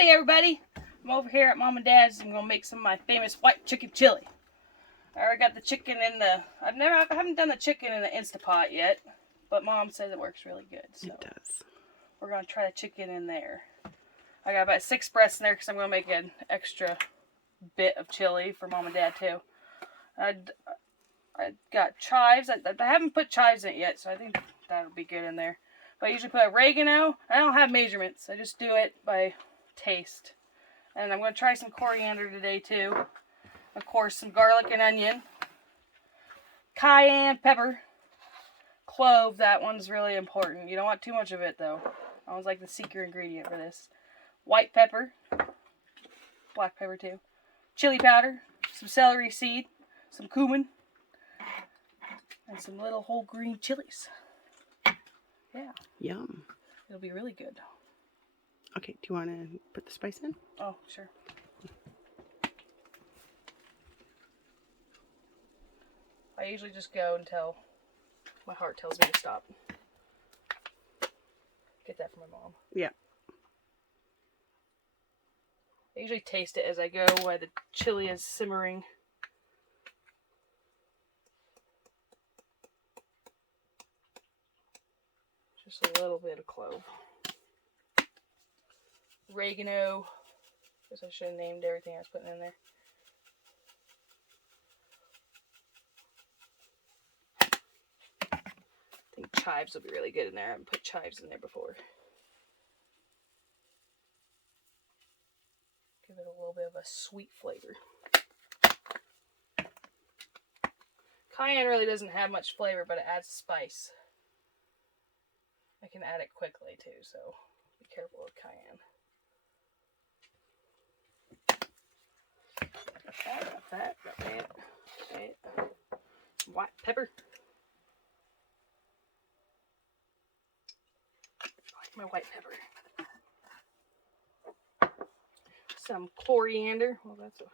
Howdy everybody! I'm over here at Mom and Dad's and I'm gonna make some of my famous white chicken chili. I already got the chicken in the I haven't done the chicken in the Instapot yet, but Mom says it works really good. So it does. We're gonna try the chicken in there. I got about 6 breasts in there because I'm gonna make an extra bit of chili for Mom and Dad too. I got chives. I haven't put chives in it yet, so I think that'll be good in there. But I usually put oregano. I don't have measurements. I just do it by taste. And I'm going to try some coriander today too. Of course, some garlic and onion. Cayenne pepper. Clove, that one's really important. You don't want too much of it though. That one's like the secret ingredient for this. White pepper. Black pepper too. Chili powder. Some celery seed. Some cumin. And some little whole green chilies. Yeah. Yum. It'll be really good. Okay, do you want to put the spice in? Oh, sure. I usually just go until my heart tells me to stop. Get that from my mom. Yeah. I usually taste it as I go while the chili is simmering. Just a little bit of clove. Oregano. Guess I should have named everything I was putting in there. I think chives will be really good in there. I haven't put chives in there before. Give it a little bit of a sweet flavor. Cayenne really doesn't have much flavor, but it adds spice. I can add it quickly too, so be careful with cayenne. Got that. White pepper. I like my white pepper. Some coriander. Well, that's a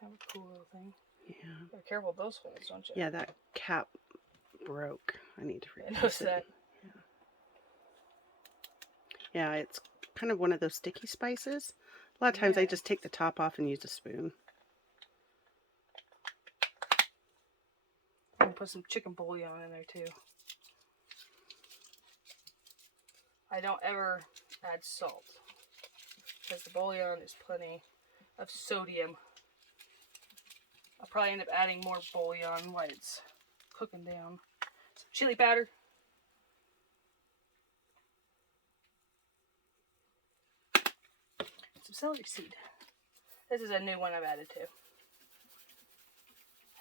kind of a cool little thing. Yeah. Be careful with those holes, don't you? Yeah, that cap broke. I need to replace notice it. that. Yeah, it's kind of one of those sticky spices. A lot of times I just take the top off and use a spoon. I'm going to put some chicken bouillon in there too. I don't ever add salt because the bouillon is plenty of sodium. I'll probably end up adding more bouillon while it's cooking down. Some chili powder. Some celery seed. This is a new one I've added to.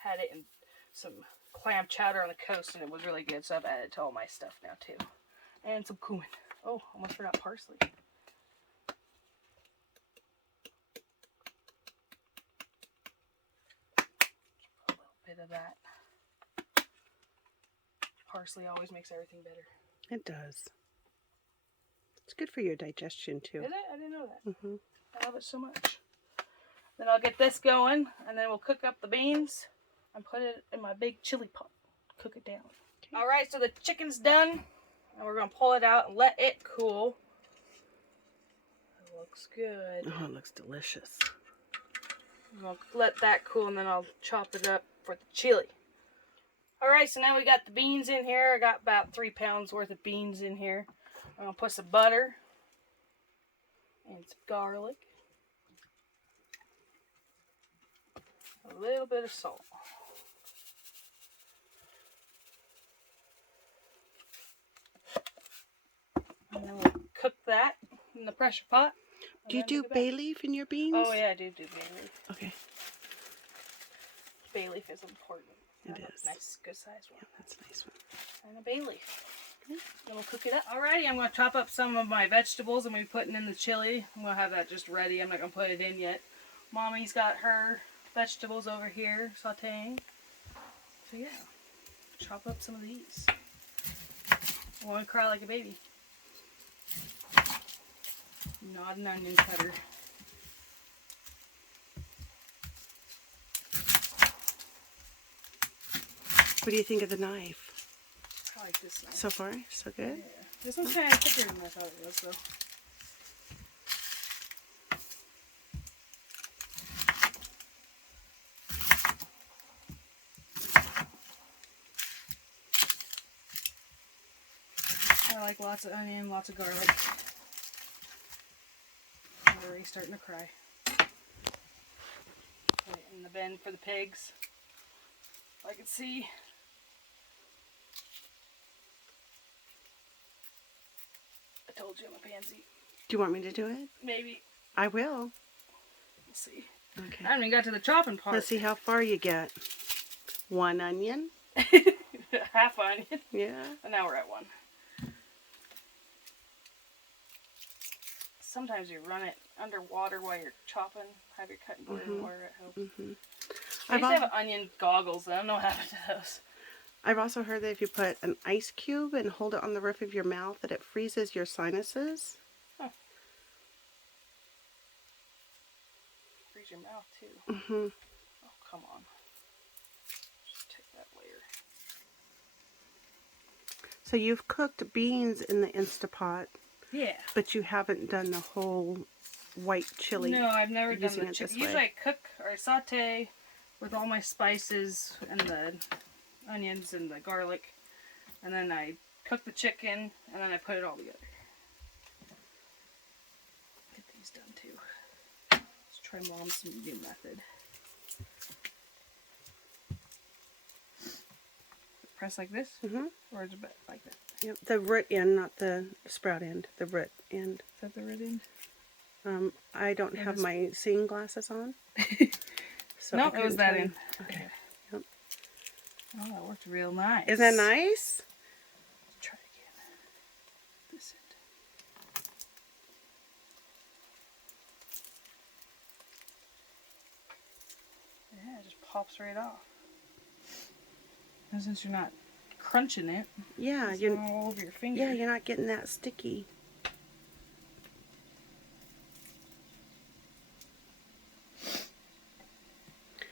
Had it in some clam chowder on the coast and it was really good, so I've added it to all my stuff now too. And some cumin. Oh, almost forgot parsley. A little bit of that. Parsley always makes everything better. It does. It's good for your digestion too. Is it? I didn't know that. Mm-hmm. I love it so much. Then I'll get this going, and then we'll cook up the beans and put it in my big chili pot. Cook it down. Okay. All right, so the chicken's done, and we're gonna pull it out and let it cool. It looks good. Oh, it looks delicious. I'll let that cool, and then I'll chop it up for the chili. All right, so now we got the beans in here. I got about 3 pounds worth of beans in here. I'm gonna put some butter and some garlic. A little bit of salt. And then we'll cook that in the pressure pot. Do you do bay leaf in your beans? Oh yeah, I do bay leaf. Okay. Bay leaf is important. It is. Nice, good size one. Yeah, that's a nice one. And a bay leaf. Okay. Then we'll cook it up. Alrighty, I'm going to chop up some of my vegetables I'm going to be putting in the chili. I'm going to have that just ready. I'm not going to put it in yet. Mommy's got her vegetables over here sauteing. So yeah, chop up some of these. I want to cry like a baby. Not an onion cutter. What do you think of the knife? I like this knife. So far, so good? Yeah. This one's kind of thicker than I thought it was, though. I like lots of onion, lots of garlic. I'm already starting to cry. Put it in the bin for the pigs. I can see. I told you I'm a pansy. Do you want me to do it? Maybe. I will. Let's see. Okay. I haven't even got to the chopping part. Let's see how far you get. 1 onion. Half onion. Yeah. And now we're at 1. Sometimes you run it underwater while you're chopping. Have your cutting board in water. It helps. I used to have onion goggles. I don't know what happened to those. I've also heard that if you put an ice cube and hold it on the roof of your mouth, that it freezes your sinuses. Huh. Freeze your mouth too. Mm-hmm. Oh, come on. Just take that layer. So you've cooked beans in the Instapot. Yeah. But you haven't done the whole white chili. No, I've never done the chili. Usually I cook or I saute with all my spices and the onions and the garlic. And then I cook the chicken and then I put it all together. Get these done too. Let's try Mom's new method. Press like this? Or is it like that? Yep, the root end, not the sprout end. The root end. Is that the red end? I don't have my seeing glasses on. So no, it was that end. Okay. Yep. Oh, that worked real nice. Isn't that nice? Let's try again. This end. Yeah, it just pops right off. And since you're not crunching it, yeah, it's you're all over your finger. Yeah, you're not getting that sticky.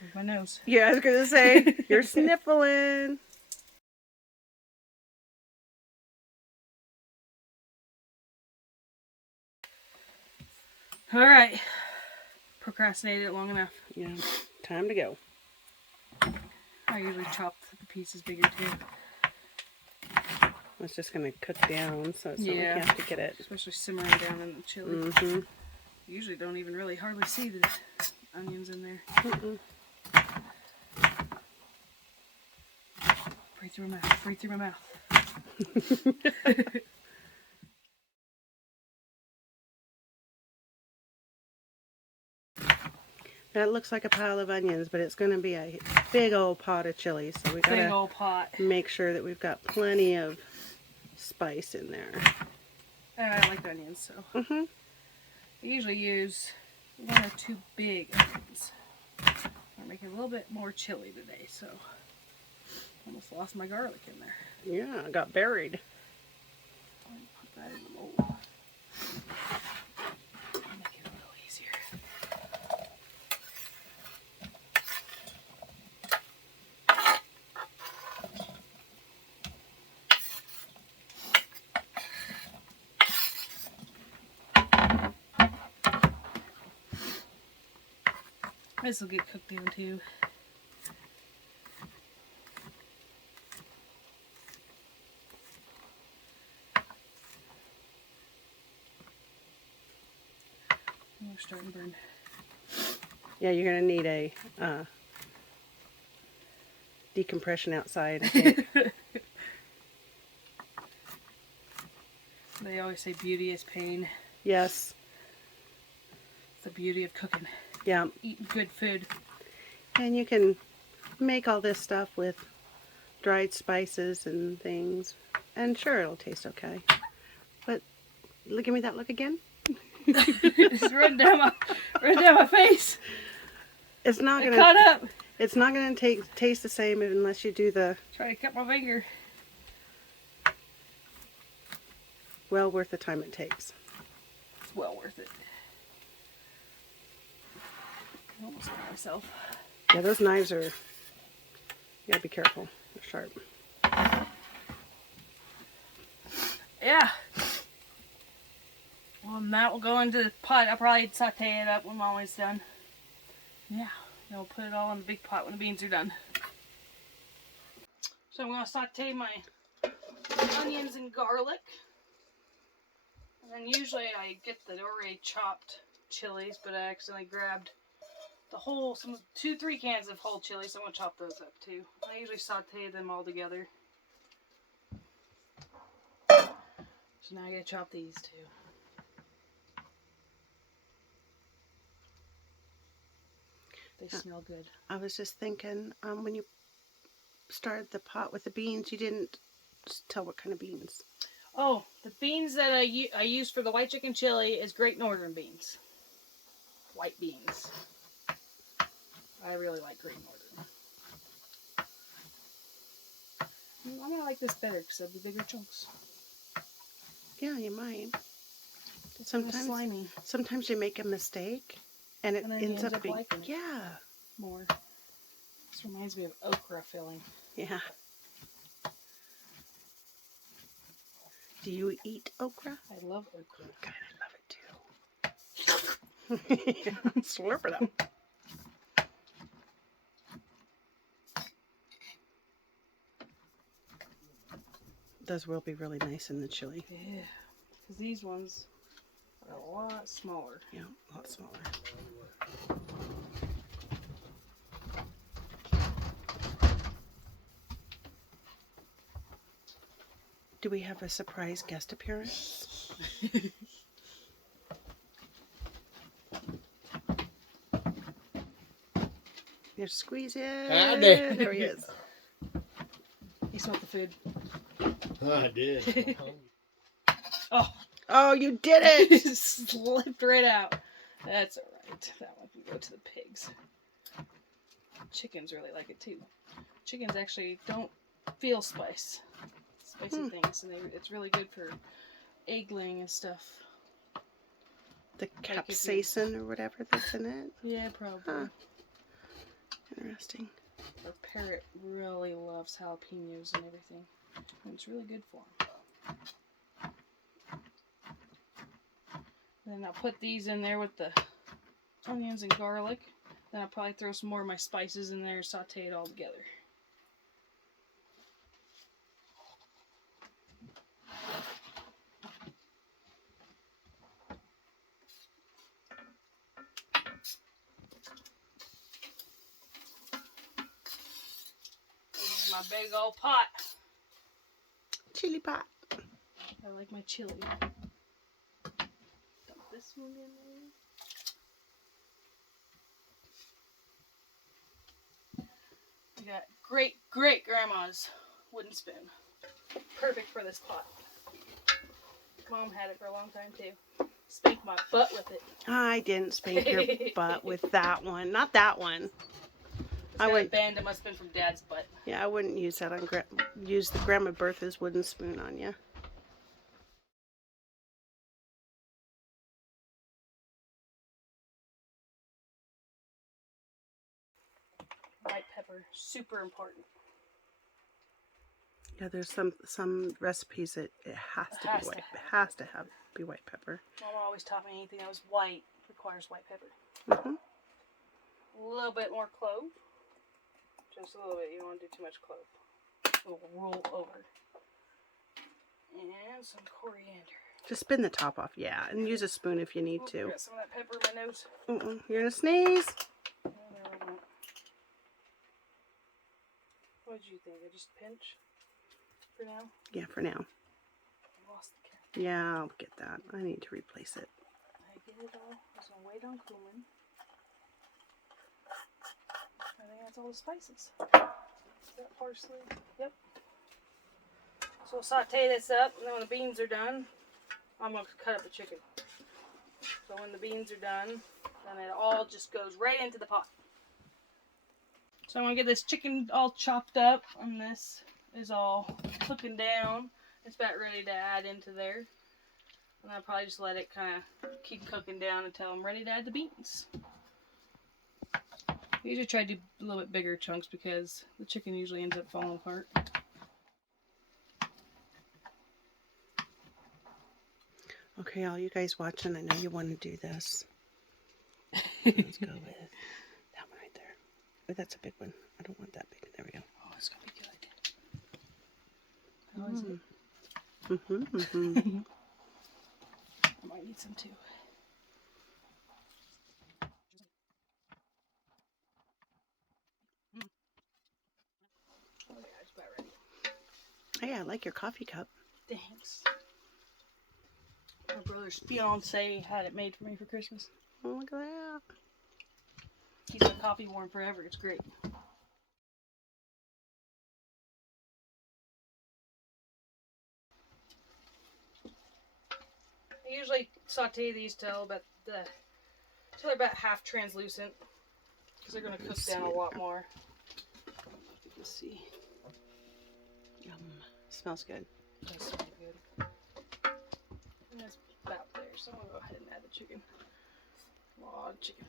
With my nose. Yeah, I was gonna say you're sniffling. All right, procrastinated long enough. Yeah, time to go. I usually chop the pieces bigger too. It's just gonna cook down, so it's not like you Yeah. have to get it. Especially simmering down in the chili. You usually don't even really hardly see the onions in there. Breathe through my mouth. Breathe through my mouth. That looks like a pile of onions, but it's gonna be a big old pot of chili, so we Big gotta old pot. make sure that we've got plenty of spice in there. And I like onions, so I usually use 1 or 2 big onions. I'm making a little bit more chili today, so almost lost my garlic in there. Yeah, it got buried. I'll put that in the mold. Make it a little easier. This will get cooked down too. And we're starting to burn. Yeah, you're gonna need a decompression outside, I think. They always say beauty is pain. Yes. It's the beauty of cooking. Yeah. Eating good food. And you can make all this stuff with dried spices and things. And sure, it'll taste okay. But give me that look again. Just run down my face. It's not gonna Cut up. It's not gonna taste the same unless you do the Try to cut my finger. well worth the time it takes. It's well worth it. I almost got myself. Yeah, those knives are, you gotta be careful. They're sharp. Yeah. Well, and that will go into the pot. I'll probably saute it up when Mommy's done. Yeah. Then we'll put it all in the big pot when the beans are done. So I'm going to saute my onions and garlic. And then usually I get the already chopped chilies, but I accidentally grabbed the whole, 2-3 cans of whole chilies, so I'm going to chop those up too. I usually saute them all together. So now I gotta chop these too. They smell good. I was just thinking, when you started the pot with the beans, you didn't tell what kind of beans. Oh, the beans that I use for the white chicken chili is Great Northern beans. White beans. I really like Great Northern. I'm gonna like this better because they'll be bigger chunks. Yeah, you might. It's sometimes slimy. Sometimes you make a mistake, and it ends up being liking it more. This reminds me of okra filling. Yeah. Do you eat okra? I love okra. God, I love it too. Slurp it up. Those will be really nice in the chili. Yeah, because these ones are a lot smaller. Yeah, a lot smaller. Do we have a surprise guest appearance? Here, squeeze it. There he is. You smelled the food. I did. Oh, you did it! It slipped right out. That's alright. That one can go to the pigs. Chickens really like it too. Chickens actually don't feel spicy things, and it's really good for egg laying and stuff. The capsaicin or whatever that's in it? Yeah, probably. Huh. Interesting. Our parrot really loves jalapenos and everything. And it's really good for him. Then I'll put these in there with the onions and garlic. Then I'll probably throw some more of my spices in there and saute it all together. This is my big old pot. Chili pot. I like my chili. Dump this one in there. I got great grandma's wooden spoon. Perfect for this pot. Mom had it for a long time too. Spanked my butt with it. I didn't spank your butt with that one. Not that one. I went band. It must have been from Dad's butt. Yeah, I wouldn't use that on use the Grandma Bertha's wooden spoon on you. White pepper, super important. Yeah, there's some recipes that it has to be white. It has to be white pepper. Mom always taught me anything that was white requires white pepper. Mhm. A little bit more clove. Just a little bit. You don't want to do too much clove. It will roll over. And some coriander. Just spin the top off, yeah, and use a spoon if you need I to. got some of that pepper in my nose. You're gonna sneeze. No, I won't. What did you think? I just pinch for now? Yeah, for now. I lost the cap. Yeah, I'll get that. I need to replace it. I get it all. I'm just gonna wait on cooling. I think that's all the spices. Is that parsley? Yep. So we'll saute this up, and then when the beans are done, I'm going to cut up the chicken. So when the beans are done, then it all just goes right into the pot. So I'm going to get this chicken all chopped up, and this is all cooking down. It's about ready to add into there. And I'll probably just let it kind of keep cooking down until I'm ready to add the beans. I usually try to do a little bit bigger chunks because the chicken usually ends up falling apart. Okay, all you guys watching, I know you want to do this. Let's go with that one right there. Oh, that's a big one. I don't want that big. There we go. Oh, it's going to be good. How is it? need some too. Oh yeah, it's about ready. Hey, I like your coffee cup. Thanks. My brother's fiance had it made for me for Christmas. Oh, look at that. Keeps my coffee warm forever. It's great. I usually saute these till they're about half translucent, because they're gonna cook down a lot more. Let's see. Yum. Smells good. That smells good. And that's about there, so I'm gonna go ahead and add the chicken. Raw chicken.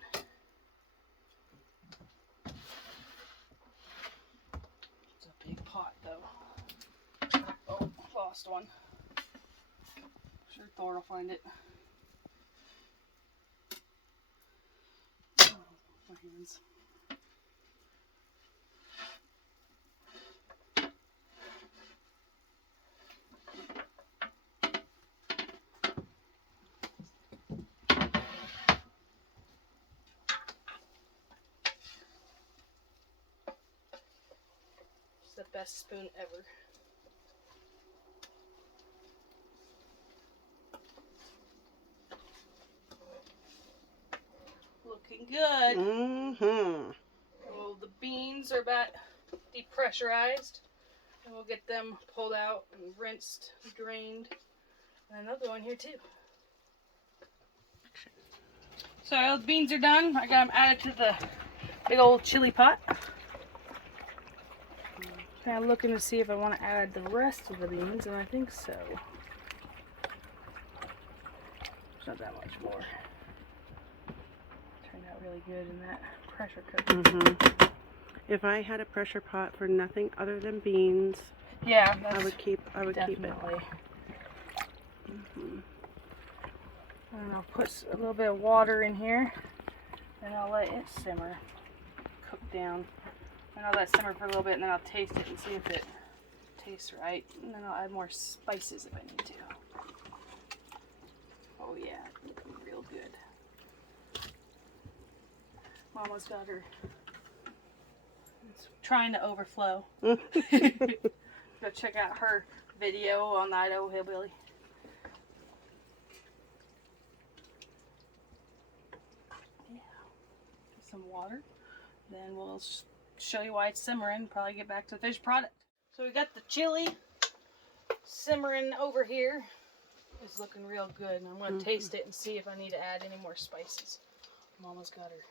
It's a big pot though. Oh, lost one. Sure Thor will find it. Oh, my hands. It's the best spoon ever. Looking good. Mm-hmm. Well, the beans are about depressurized, and we'll get them pulled out and rinsed, drained, and they'll go in here too. So the beans are done. I got them added to the big old chili pot. Kind of looking to see if I want to add the rest of the beans, and I think so. There's not that much more. Turned out really good in that pressure cooker. Mm-hmm. If I had a pressure pot for nothing other than beans, Yeah, I would keep it. definitely. Mm-hmm. And I'll put a little bit of water in here, and I'll let it simmer, cook down. And I'll let it simmer for a little bit, and then I'll taste it and see if it tastes right. And then I'll add more spices if I need to. Oh yeah, looking real good. Mama's got her. It's trying to overflow. Go check out her video on the Idaho Hillbilly. Yeah. Get some water. Then we'll show you why it's simmering. Probably get back to the finished product. So we got the chili simmering over here. It's looking real good. And I'm going to taste it and see if I need to add any more spices. Mama's got her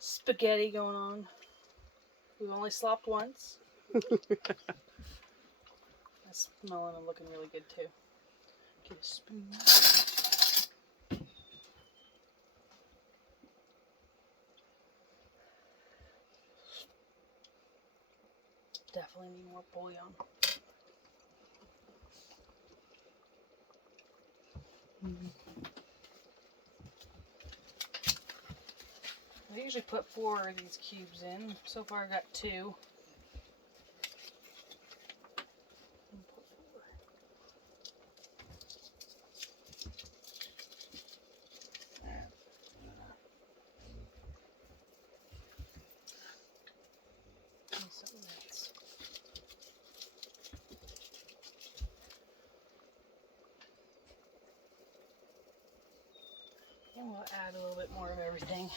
spaghetti going on. We've only slopped once. That's smelling and looking really good too. Get a spoon. Definitely need more bouillon. I usually put 4 of these cubes in. So far I got 2. And we'll add a little bit more of everything.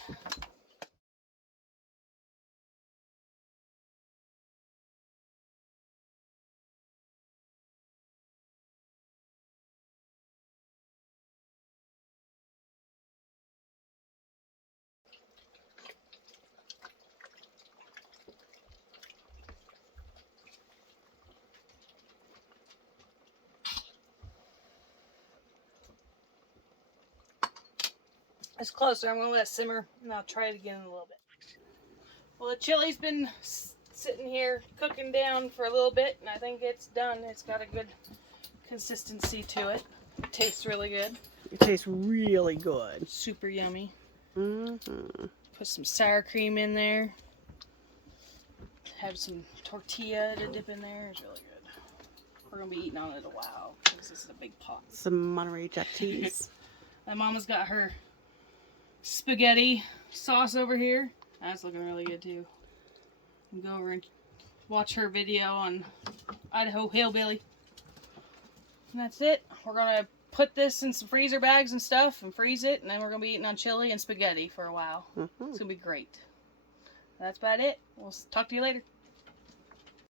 It's closer. I'm going to let it simmer, and I'll try it again in a little bit. Well, the chili's been sitting here cooking down for a little bit, and I think it's done. It's got a good consistency to it. It tastes really good. It tastes really good. Super yummy. Mm-hmm. Put some sour cream in there. Have some tortilla to dip in there. It's really good. we're gonna be eating on it a while because this is a big pot. Some Monterey Jack cheese. My mama's got her spaghetti sauce over here. That's looking really good too. And go over and watch her video on Idaho Hillbilly. And that's it. We're gonna put this in some freezer bags and stuff and freeze it, and then we're gonna be eating on chili and spaghetti for a while. It's gonna be great. That's about it. We'll talk to you later.